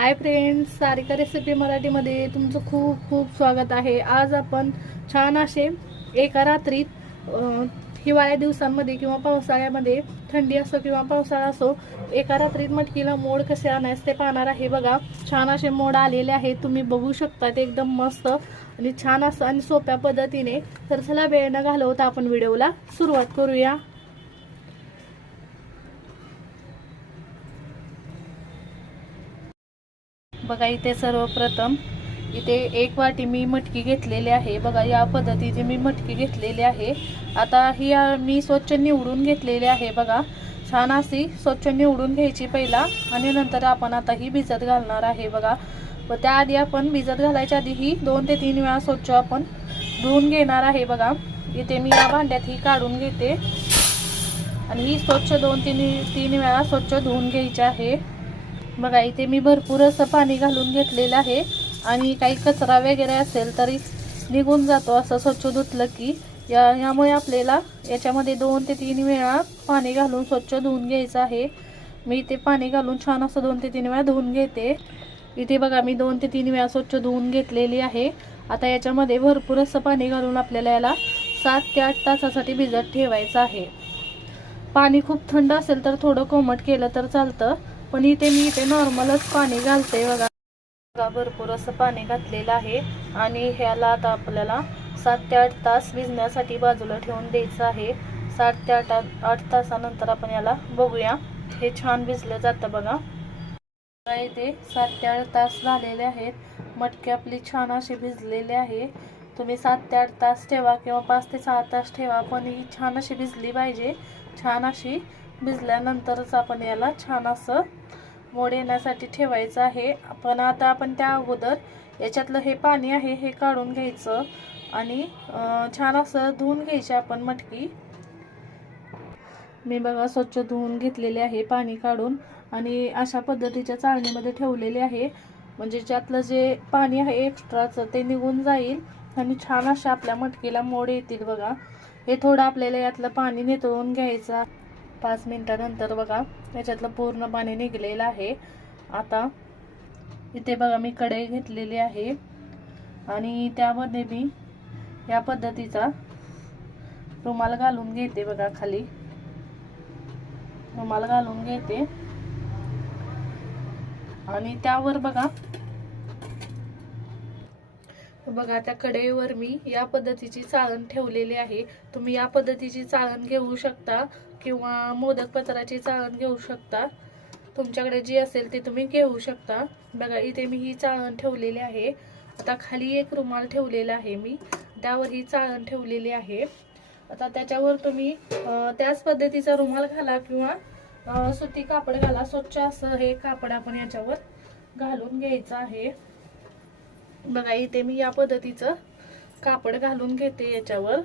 Hi friends Sarika recipe मराठीमध्ये तुमचं खूप खूप स्वागत आहे. आज आपण छान असे एका रात्रीत हिवाळ्या दिवसांमध्ये किंवा पावसाळ्यामध्ये थंडी असो किंवा पावसाळा असो एका रात्रीत मटकीला मोड कसे आणायचे ते पाहणार आहे. बघा छान असे मोड आलेले आहेत. तुम्ही बघू शकता ते एकदम मस्त आणि छान असं आणि सोप्या पद्धतीने तर चला वेळ न घालवता आपण व्हिडिओला सुरुवात करूया. बघा इथे सर्वप्रथम इथे एक वाटी मी मटकी घेतलेली आहे. बघा या पद्धतीची मी मटकी घेतलेली आहे. आता ही मी स्वच्छ निवडून घेतलेली आहे. बघा छान अशी स्वच्छ निवडून घ्यायची पहिला आणि नंतर आपण आता ही भिजत घालणार आहे. बघा व त्याआधी आपण भिजत घालायच्या आधी ही दोन ते तीन वेळा स्वच्छ आपण धुवून घेणार आहे. बघा इथे मी या भांड्यात ही काढून घेते. आणि ही स्वच्छ दोन तीन तीन वेळा स्वच्छ धुवून घ्यायची आहे. बघा इथे मी भरपूर असं पाणी घालून घेतलेलं आहे. आणि काही कचरा वगैरे असेल तरी निघून जातो असं स्वच्छ धुतलं की. या यामुळे आपल्याला याच्यामध्ये दोन ते तीन वेळा पाणी घालून स्वच्छ धुवून घ्यायचं आहे. मी इथे पाणी घालून छान असं दोन ते तीन वेळा धुवून घेते. इथे बघा मी दोन ते तीन वेळा स्वच्छ धुवून घेतलेली आहे. आता याच्यामध्ये भरपूर असं पाणी घालून आपल्याला याला सात ते आठ तासासाठी भिजत ठेवायचं आहे. पाणी खूप थंड असेल तर थोडं कोमट केलं तर चालतं. पण इथे मी इथे नॉर्मलच पाणी घालते बघा. बघा भरपूर असं पाणी घातलेलं आहे. आणि ह्याला आता आपल्याला सात ते आठ तास भिजण्यासाठी बाजूला ठेवून द्यायचं आहे. सात ते आठ आठ तासानंतर आपण याला बघूया. हे छान भिजलं जातं बघा. बघा इथे सात ते आठ तास झालेले आहेत. मटकी आपली छान अशी भिजलेली आहे. तुम्ही सात ते आठ तास ठेवा किंवा पाच ते सहा तास ठेवा पण ही छान अशी भिजली पाहिजे. छान अशी भिजल्यानंतरच आपण याला छान असं मोड येण्यासाठी ठेवायचं आहे. पण आता आपण त्या अगोदर याच्यातलं हे पाणी आहे हे काढून घ्यायचं आणि छान असं धुवून घ्यायची आपण मटकी. मी बघा स्वच्छ धुवून घेतलेले आहे पाणी काढून आणि अशा पद्धतीच्या चाळणीमध्ये ठेवलेले आहे. म्हणजे ज्यातलं जे पाणी आहे एक्स्ट्राचं ते निघून जाईल आणि छान अशा आपल्या मटकीला मोड येतील बघा. हे थोडं आपल्याला यातलं पाणी नितळून घ्यायचं पाच मिनटानंतर बघा त्याच्यातलं पूर्ण पाणी निघलेलं आहे. आता इथे बघा मी कढई घेतलेली आहे. आणि त्यामध्ये मी या पद्धतीचा रुमाल घालून घेते बघा खाली. रुमाल घालून घेते. आणि त्यावर बघा बघा त्या कढईवर मी या पद्धतीची चाळण ठेवलेली आहे. तुम्ही या पद्धतीची चाळण घेऊ शकता किंवा मोदक पत्राची चाळण घेऊ शकता. तुमच्याकडे जी असेल ते तुम्ही घेऊ शकता. बघा इथे मी ही चाळण ठेवलेली आहे. आता खाली एक रुमाल ठेवलेला आहे मी. त्यावर ही चाळण ठेवलेली आहे. आता त्याच्यावर तुम्ही त्याच पद्धतीचा रुमाल घाला किंवा सुती कापड घाला. स्वच्छ असं हे कापड आपण याच्यावर घालून घ्यायचं आहे. बघा इथे मी या पद्धतीचं कापड घालून घेते याच्यावर.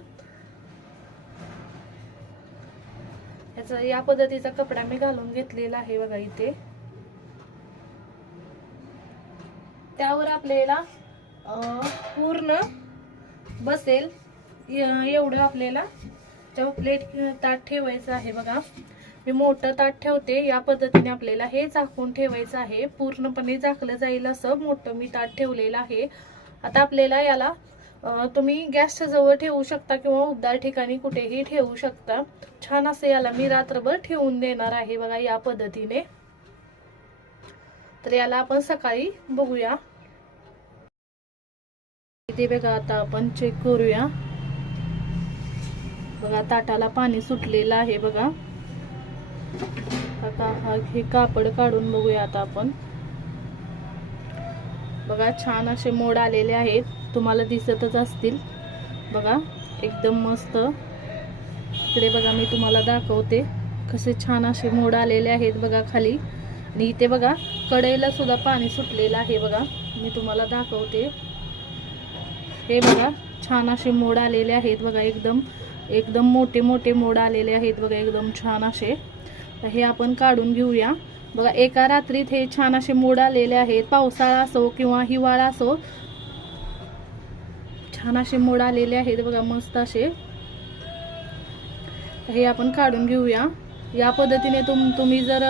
याचा या पद्धतीचा कपडा मी घालून घेतलेला आहे बघा इथे. त्यावर आपल्याला अं, पूर्ण बसेल. एवढं आपल्याला त्यावर प्लेट ताट ठेवायचं आहे बघा. मी मोठं ताट ठेवते या पद्धतीने आपल्याला हे झाकून ठेवायचं आहे. पूर्णपणे झाकलं जाईल असं मोठं मी ताट ठेवलेलं आहे. आता आपल्याला याला तुम्ही गॅसच्या जवळ ठेवू शकता किंवा उबदार ठिकाणी कुठेही ठेवू शकता. छान असं याला मी रात्रभर ठेवून देणार आहे बघा या पद्धतीने. तर याला आपण सकाळी बघूया. ते बघा आता आपण चेक करूया. बघा ताटाला पाणी सुटलेलं आहे बघा. आता हा हे कापड काढून बघूया आता आपण. बघा छान असे मोड आलेले आहेत. तुम्हाला दिसतच असतील. बघा एकदम मस्त. इकडे बघा मी तुम्हाला दाखवते. कसे छान असे मोड आलेले आहेत बघा खाली. आणि इथे बघा कढईला सुद्धा पाणी सुटलेलं आहे बघा. मी तुम्हाला दाखवते. हे बघा छान असे मोड आलेले आहेत बघा एकदम एकदम मोठे मोठे मोड आलेले आहेत बघा एकदम छान असे. तर हे आपण काढून घेऊया. बघा एका रात्रीत हे छान असे मोड आलेले आहेत. पावसाळा असो किंवा हिवाळा असो छान असे मोड आलेले आहेत. बघा मस्त असे. हे आपण काढून घेऊया. या पद्धतीने तुम तुम्ही जर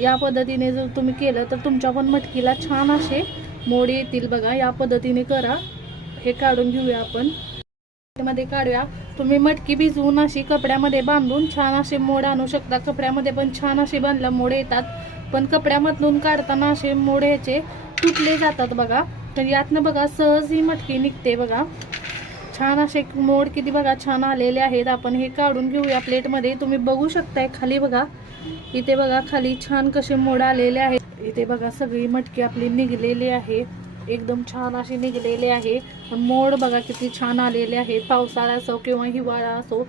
या पद्धतीने जर तुम्ही केलं तर तुमच्या पण मटकीला छान असे मोड येतील. बघा या पद्धतीने करा. हे काढून घेऊया आपण. मध्ये काढूया. तुम्ही मटकी भिजवून अशी कपड्यामध्ये बांधून छान असे मोड आणू शकता. कपड्यामध्ये पण छान असे बांधल्या मोड येतात. पण कपड्यामधून काढताना असे मोड ह्याचे तुटले जातात बघा. तर यातनं बघा सहज ही मटकी निघते बघा. छान असे मोड किती बघा छान आलेले आहेत. आपण हे काढून घेऊया प्लेटमध्ये. तुम्ही बघू शकताय खाली बघा. इथे बघा खाली छान कसे मोड आलेले आहेत. इथे बघा सगळी मटकी आपली निघलेली आहे. एकदम छान असे निघलेले आहे. मोड बघा किती छान आलेले आहे. पावसाळा असो किंवा हिवाळा असो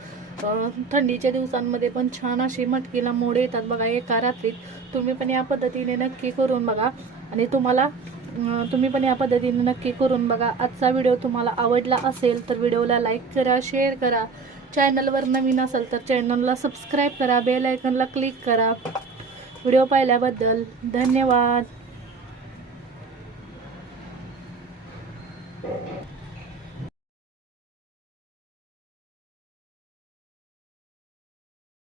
थंडीच्या दिवसांमध्ये पण छान असे मटकीला मोड येतात बघा एका रात्रीत. तुम्ही पण या पद्धतीने नक्की करून बघा. आणि तुम्हाला तुम्ही पण या पद्धतीने नक्की करून बघा. आजचा व्हिडिओ तुम्हाला आवडला असेल तर व्हिडिओला लाईक करा शेअर करा. चॅनलवर नवीन असेल तर चॅनलला सबस्क्राईब करा बेल आयकनला क्लिक करा. व्हिडिओ पाहिल्याबद्दल धन्यवाद.